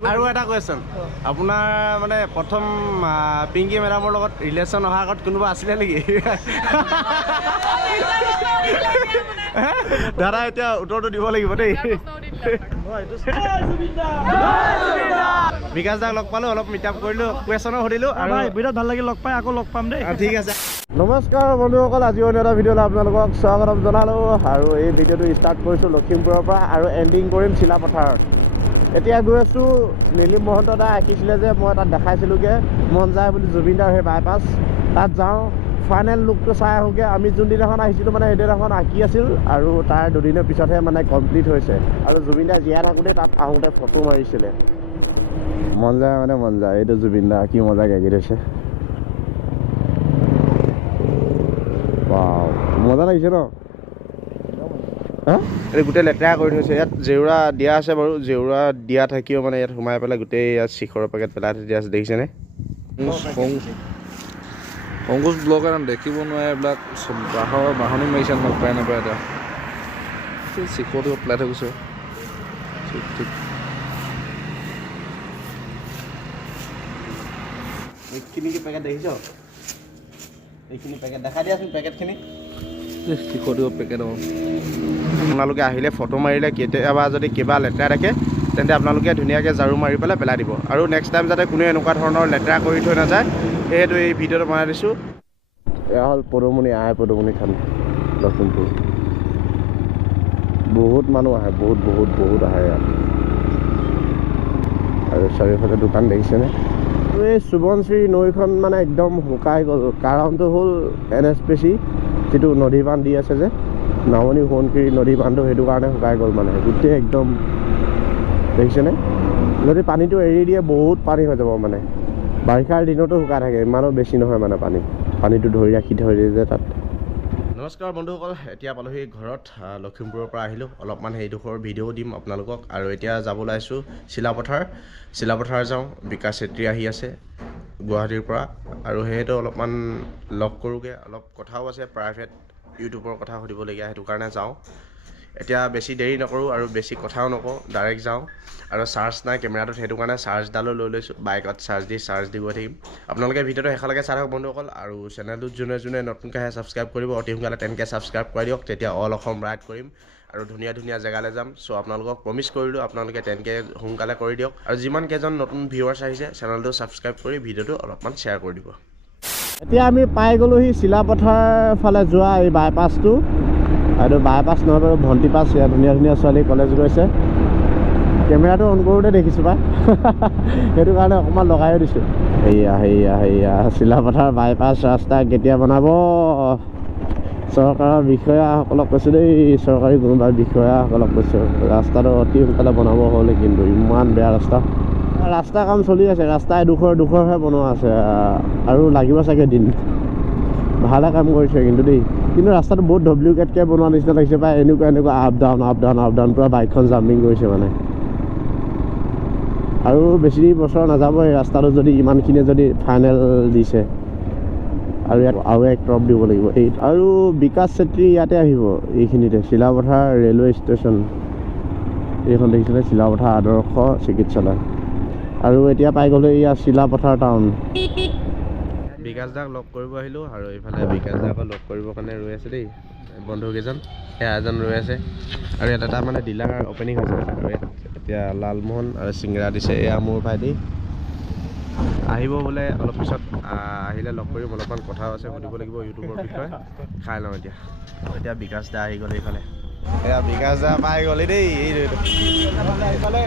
আৰু এটা কুৱেশ্যন আপোনাৰ মানে প্ৰথম পিংকি মেডামৰ লগত ৰিলেশ্যন অহাৰ আগত কোনোবা আছিলে নেকি দাদা এতিয়া উত্তৰটো দিব লাগিব দেই বিকাশ দাক লগ পালোঁ অলপ মিট আপ কৰিলোঁ কুৱেশ্যনো সুধিলোঁ আৰু বিৰাট ভাল লাগিল লগ পাই আকৌ লগ পাম দেই ঠিক আছে নমস্কাৰ বন্ধুসকল আজি অন্য এটা ভিডিঅ'লৈ আপোনালোকক স্বাগতম জনালোঁ আৰু এই ভিডিঅ'টো ষ্টাৰ্ট কৰিছোঁ লখিমপুৰৰ পৰা আৰু এণ্ডিং কৰিম চিলাপথাৰত এতিয়া গৈ আছোঁ নীলিম মহন্ত দা আঁকিছিলে যে মই তাত দেখাইছিলোঁগৈ মন যায় বুলি জুবিন দাৰ সেই বাইপাছ তাত যাওঁ ফাইনেল লুকটো চাই আহোঁগৈ আমি যোনদিনাখন আহিছিলোঁ মানে সেইদিনাখন আঁকি আছিল আৰু তাৰ দুদিনৰ পিছতহে মানে কমপ্লিট হৈছে আৰু জুবিন দা জীয়াই থাকোঁতে তাত আহোঁতে ফটো মাৰিছিলে মন যায় মানে মন যায় এইটো জুবিন দা কি মজাকৈ আঁকি থৈছে মজা লাগিছে ন এই গোটেই লেতেৰা কৰি থৈছে ইয়াত জেউৰা দিয়া আছে বাৰু জেউৰা দিয়া থাকিও মানে ইয়াত সোমাই পেলাই গোটেই ইয়াত শিখৰৰ পেকেট পেলাই থৈ দিয়া আছে দেখিছেনে অংকুশ ব্লগাৰ দেখিব নোৱাৰে এইবিলাক বাহনি মাৰিছে নাপায় নাপায় এতিয়া শিখৰটো পেলাই থৈ গৈছে ঠিক ঠিক এইখিনি কি পেকেট দেখিছ এইখিনি পেকেট দেখাই দিয়াচোন পেকেটখিনি শিখৰটো পেকেট আপোনালোকে আহিলে ফটো মাৰিলে কেতিয়াবা যদি কিবা লেতেৰা দেখে তেন্তে আপোনালোকে ধুনীয়াকৈ ঝাৰু মাৰি পেলাই দিব আৰু নেক্সট টাইম যাতে কোনেও এনেকুৱা ধৰণৰ লেতেৰা কৰি থৈ নাযায় সেয়েতো এই ভিডিঅ'টো বনাই দিছোঁ এয়া হ'ল পদুমণি আই পদুমণি থান লখিমপুৰ বহুত মানুহ আহে বহুত বহুত বহুত আহে ইয়াত আৰু চাৰিওফালে দোকান দেখিছেনে এই সুবনশ্ৰী নৈখন মানে একদম শুকাই গ'ল কাৰণটো হ'ল NSPC যিটো নদী বান্ধ দি আছে যে নামনি সোৱণশিৰি নদী বান্ধটো সেইটো কাৰণে শুকাই গ'ল মানে গোটেই একদম দেখিছেনে যদি পানীটো এৰি দিয়ে বহুত পানী হৈ যাব মানে বাৰিষাৰ দিনতো শুকাই থাকে ইমানো বেছি নহয় মানে পানীটো ধৰি ৰাখি থৈ দিয়ে যে তাত নমস্কাৰ বন্ধুসকল এতিয়া পালোহি ঘৰত লখিমপুৰৰ পৰা আহিলোঁ অলপমান সেইডোখৰ ভিডিঅ' দিম আপোনালোকক আৰু এতিয়া যাব ওলাইছোঁ চিলাপথাৰ যাওঁ বিকাশ চেত্ৰী আহি আছে গুৱাহাটীৰ পৰা আৰু সেইটো অলপমান লগ কৰোঁগৈ অলপ কথাও আছে প্ৰাইভেট ইউটিউবৰ কথা সুধিবলগীয়া সেইটো কাৰণে যাওঁ এতিয়া বেছি দেৰি নকৰোঁ আৰু বেছি কথাও নকওঁ ডাইৰেক্ট যাওঁ আৰু চাৰ্জ নাই কেমেৰাটোত সেইটো কাৰণে চাৰ্জডালো লৈ লৈছোঁ বাইকত চাৰ্জ দি গৈ থাকিম আপোনালোকে ভিডিঅ'টো শেষলৈকে চাই থাকক বন্ধুসকল আৰু চেনেলটোত যোনে যোনে নতুনকৈ আহে ছাবস্ক্ৰাইব কৰিব অতি সোনকালে 10K ছাবস্ক্ৰাইব কৰি দিয়ক তেতিয়া অল অসম ৰাইড কৰিম আৰু ধুনীয়া ধুনীয়া জেগালৈ যাম চ' আপোনালোকক প্ৰমিছ কৰিলোঁ আপোনালোকে 10K সোনকালে কৰি দিয়ক আৰু যিমান কেইজন নতুন ভিউৱাৰ্ছ আহিছে চেনেলটো ছাবস্ক্ৰাইব কৰি ভিডিঅ'টো অলপমান শ্বেয়াৰ কৰি দিব এতিয়া আমি পাই গ'লোহি চিলাপথাৰ ফালে যোৱা এই বাইপাছটো আৰু বাইপাছ নহয় বাৰু ভণ্টি পাছ ইয়াত ধুনীয়া ধুনীয়া ছোৱালী কলেজ গৈছে কেমেৰাটো অন কৰোঁতে দেখিছোঁ পাই সেইটো কাৰণে অকণমান লগাইও দিছোঁ সেয়া চিলাপথাৰ বাইপাছ ৰাস্তা কেতিয়া বনাব চৰকাৰৰ বিষয়াসকলক কৈছোঁ দেই চৰকাৰী কোনোবা বিষয়াসকলক কৈছোঁ ৰাস্তাটো অতি সোনকালে বনাব হ'লে কিন্তু ইমান বেয়া ৰাস্তা কাম চলি আছে ৰাস্তা এডোখৰহে বনোৱা আছে আৰু লাগিব চাগে দিন ভালে কাম কৰিছে কিন্তু দেই কিন্তু ৰাস্তাটো বহুত ডুপ্লিকেটকৈ বনোৱা নিচিনা লাগিছে পাই এনেকুৱা আপ ডাউন পূৰা বাইকখন জাম্পিং কৰিছে মানে আৰু বেছি বছৰ নাযাব এই ৰাস্তাটো যদি ইমানখিনি যদি ফাইনেল দিছে আৰু ইয়াত আৰু এক ট্ৰপ দিব লাগিব এই আৰু বিকাশ চেত্ৰী ইয়াতে আহিব এইখিনিতে চিলাপথাৰ ৰেলৱে ষ্টেচন এইখন দেখিছিলে চিলাপথাৰ আদৰ্শ চিকিৎসালয় আৰু এতিয়া পাই গ'লোঁ ইয়াত চিলাপথাৰ টাউন বিকাশ দাক লগ কৰিব আহিলোঁ আৰু এইফালে বিকাশ দাক লগ কৰিবৰ কাৰণে ৰৈ আছে দেই বন্ধুকেইজন সেয়া এজন ৰৈ আছে আৰু ইয়াত এটা মানে ডিলাৰ অপেনিং হৈছে আৰু ইয়াত এতিয়া লালমোহন আৰু চিংৰা দিছে এয়া মোৰ ভাইটি আহিব বোলে অলপ পিছত আহিলে লগ কৰিম অলপমান কথাও আছে সুধিব লাগিব ইউটিউবৰ বিষয়ে খাই লওঁ এতিয়া বিকাশ দা আহি গ'লে এইফালে এয়া বিকাশ দা পাই গ'লে দেই এইফালে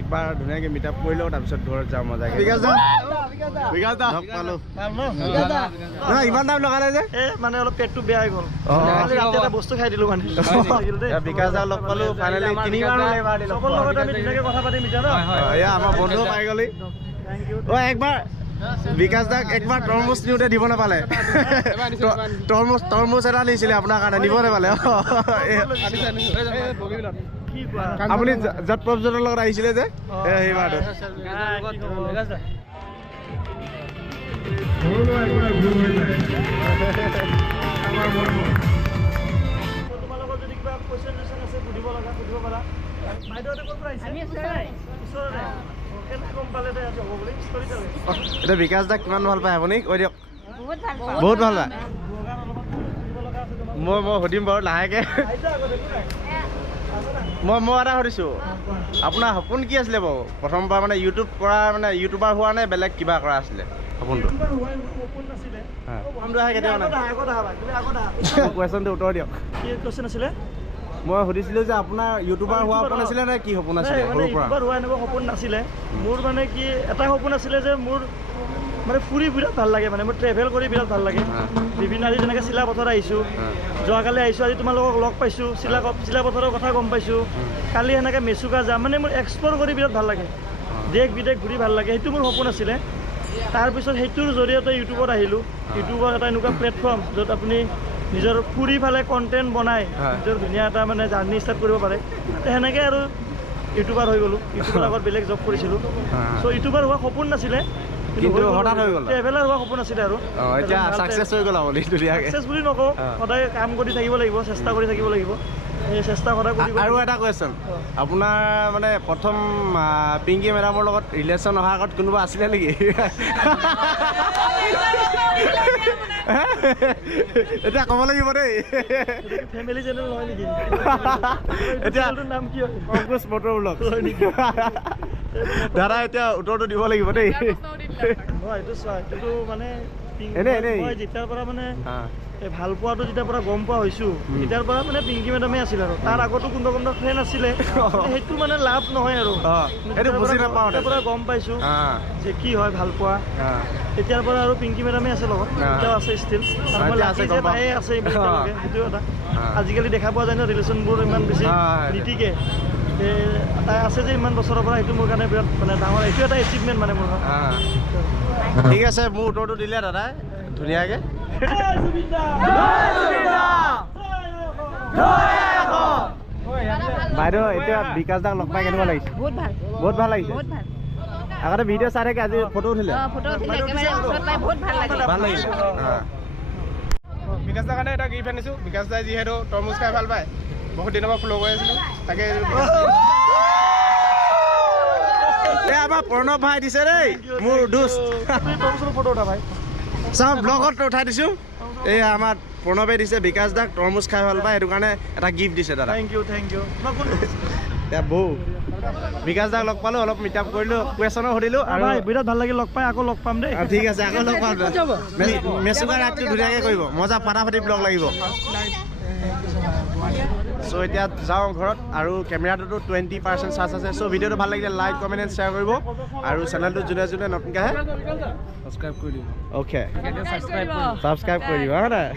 একবাৰ ধুনীয়াকৈ মিট আপ কৰি লওঁ তাৰপিছত ঘৰত যাওঁ মজাকৈ বিকাশ দা পালোঁ ইমান দাম লগালে যে মানে অলপ পেটটো বেয়া হৈ গ'ল ৰাতি এটা বস্তু খাই দিলোঁ মানে বিকাশ দা লগ পালোঁ ফাইনেলি কথা পাতি মিঠা ন এয়া আমাৰ বন্ধু পাই গ'লি একবাৰ বিকাশ দাক একবাৰ তৰমুজ নিওঁতে দিব নাপালে তৰমুজ এটা নিছিলে আপোনাৰ কাৰণে নিব নাপালে আপুনি জাত প্ৰবজনৰ লগত আহিছিলে যে সেই বাৰটো তোমালোকৰ যদি কিবা কোৱেশ্যন আছে সুধিব লগা সুধিব পাৰা বাইদেউহঁতে ক'ৰ পৰা আহিছে? ওচৰতে। কেনেকৈ গম পালে যে আজি হ'ব বুলি? ষ্টৰি তেলে। এতিয়া বিকাশ দাক কিমান ভাল পায় আপুনি কৈ দিয়ক বহুত ভাল পাওঁ। বহুত ভাল পায় ব্লগাৰ অলপমান সুধিব লগা আছে তোমাক। মই সুধিম বাৰু লাহেকৈ আহিছা আগতে একো নাই। মই এটা সুধিছোঁ আপোনাৰ সপোন কি আছিলে বাৰু প্ৰথমবাৰ মানে ইউটিউব কৰা মানে ইউটিউবাৰ হোৱা নে বেলেগ কিবা কৰা আছিলে সপোনটো ইউটিউবাৰ হোৱাৰ সপোন নাছিলে। সপোনটো আহে কেতিয়াবা আগত আহা ভাই, তুমি আগত আহা। কুৱেশ্যনটো উত্তৰ দিয়ক কি কোৱেশ্যন আছিলে? মই সুধিছিলোঁ যে আপোনাৰ ইউটিউবাৰ হোৱা সপোন আছিলে নে কি সপোন আছিলে নাই, মানে সৰুৰ পৰা ইউটিউবাৰ হোৱা এনেকুৱা সপোন নাছিলে। মোৰ মানে কি এটা সপোন আছিলে যে মোৰ মানে ফুৰি বিৰাট ভাল লাগে, মানে মোৰ ট্ৰেভেল কৰি বিৰাট ভাল লাগে। বিভিন্ন আজি যেনেকৈ চিলাপথাৰ আহিছোঁ, যোৱাকালি আহিছোঁ, আজি তোমালোকক লগ পাইছোঁ, চিলাপথাৰৰ কথা গম পাইছোঁ। কালি সেনেকৈ মেচুকা যাম, মানে মোৰ এক্সপ্ল'ৰ কৰি বিৰাট ভাল লাগে, দেশ বিদেশ ঘূৰি ভাল লাগে, সেইটো মোৰ সপোন আছিলে। তাৰপিছত সেইটোৰ জৰিয়তে ইউটিউবত আহিলোঁ। ইউটিউবত এটা এনেকুৱা প্লেটফৰ্ম য'ত আপুনি নিজৰ ফুৰি ফালে কণ্টেণ্ট বনাই নিজৰ ধুনীয়া এটা মানে জাৰ্ণি ষ্টাৰ্ট কৰিব পাৰে। সেনেকৈ আৰু ইউটিউবাৰ হৈ গ'লোঁ। ইউটিউবৰ আগত বেলেগ জব কৰিছিলোঁ। চ' ইউটিউবাৰ হোৱা সপোন নাছিলে, কিন্তু হঠাৎ হৈ গ'ল ট্ৰেভেলাৰ হোৱা সপোন আছিলে আৰু এতিয়া ছাকচেছ হৈ গ'ল আপুনি ধুনীয়াকৈ ছাকচেছ বুলি নকওঁ, সদায় কাম কৰি থাকিব লাগিব, চেষ্টা কৰি থাকিব লাগিব। এই চেষ্টা সদায় কৰিব। আৰু এটা কুৱেশ্যন আপোনাৰ মানে প্ৰথম পিংকি মেডামৰ লগত ৰিলেশ্যন অহাৰ আগত কোনোবা আছিলে নেকি এতিয়া ক'ব লাগিব দেই ফেমিলি চেনেল নহয় নেকি? এতিয়া নাম কি হয়? অংকুশ মটৰ ব্লগ দাদা এতিয়া উত্তৰটো দিব লাগিব দেই হয়, এইটো চোৱা, এইটো মানে মই যেতিয়াৰ পৰা মানে এই ভাল পোৱাটো যেতিয়াৰ পৰা গম পোৱা হৈছোঁ, তেতিয়াৰ পৰা মানে পিংকি মেডামেই আছিল আৰু তাৰ আগতো কোনোবা ফ্ৰেণ্ড আছিলে, সেইটো মানে লাভ নহয় আৰু তেতিয়াৰ পৰা গম পাইছোঁ যে কি হয় ভাল পোৱা। তেতিয়াৰ পৰা আৰু পিংকি মেডামেই আছে লগত, এতিয়াও আছে ষ্টিল, তাই আছে সেইটো এটা। আজিকালি দেখা পোৱা যায় ন ৰিলেশ্যনবোৰ ইমান বেছি নীতিকে, তাই আছে যে ইমান বছৰৰ পৰা, সেইটো মোৰ কাৰণে বিৰাট মানে ডাঙৰ, এইটো এটা এচিভমেণ্ট মানে মোৰ। ঠিক আছে, মোৰ উত্তৰটো দিলে দাদাই ধুনীয়াকৈ। বাইদেউ এতিয়া বিকাশ দাক লগ পাই কেনেকুৱা লাগিছে? বহুত ভাল। বহুত ভাল লাগিছে। বহুত ভাল। আগতে ভিডিঅ' চাই থাকে, আজি ফটো উঠিলে ফটো উঠিলে একেবাৰে ওচৰত পাই বহুত ভাল লাগিলে। ভাল লাগিছে। বিকাশ দাৰ কাৰণে এটা গিফ্ট আনিছোঁ। বিকাশ দাই যিহেতু তৰমুজ খাই ভাল পায়, বহুত দিনৰ পৰা ফ'ল' কৰি আছিলোঁ, তাকে আমাৰ প্ৰণৱ ভাই দিছে দেই, মোৰ দোস্ত। ফটো উঠা ভাই, চাওঁ ব্লগত উঠাই দিছোঁ। এই আমাৰ প্ৰণৱে দিছে বিকাশ দাক তৰমুজ খাই ভাল পায়, সেইটো কাৰণে এটা গিফ্ট দিছে দাদা। Thank you. এতিয়া বৌ বিকাশ দাক লগ পালোঁ, অলপ মিট আপ কৰিলোঁ, কুৱেশ্যনো সুধিলোঁ আৰু বিৰাট ভাল লাগিল লগ পাই, আকৌ লগ পাম দেই। ঠিক আছে, আকৌ লগ পাম। মেচুকা ৰাতিটো ধুনীয়াকৈ কৰিব, মজা ফাটাফাটি ব্লগ লাগিব। চ' এতিয়া যাওঁ ঘৰত, আৰু কেমেৰাটোতো 20% চাৰ্জ আছে। চ' ভিডিঅ'টো ভাল লাগিলে লাইক কমেণ্ট এণ্ড শ্বেয়াৰ কৰিব, আৰু চেনেলটো যোনে নতুনকৈ আহে ছাবস্ক্ৰাইব কৰি দিব। অ'কে ছাবস্ক্ৰাইব কৰি দিব হয় নাই।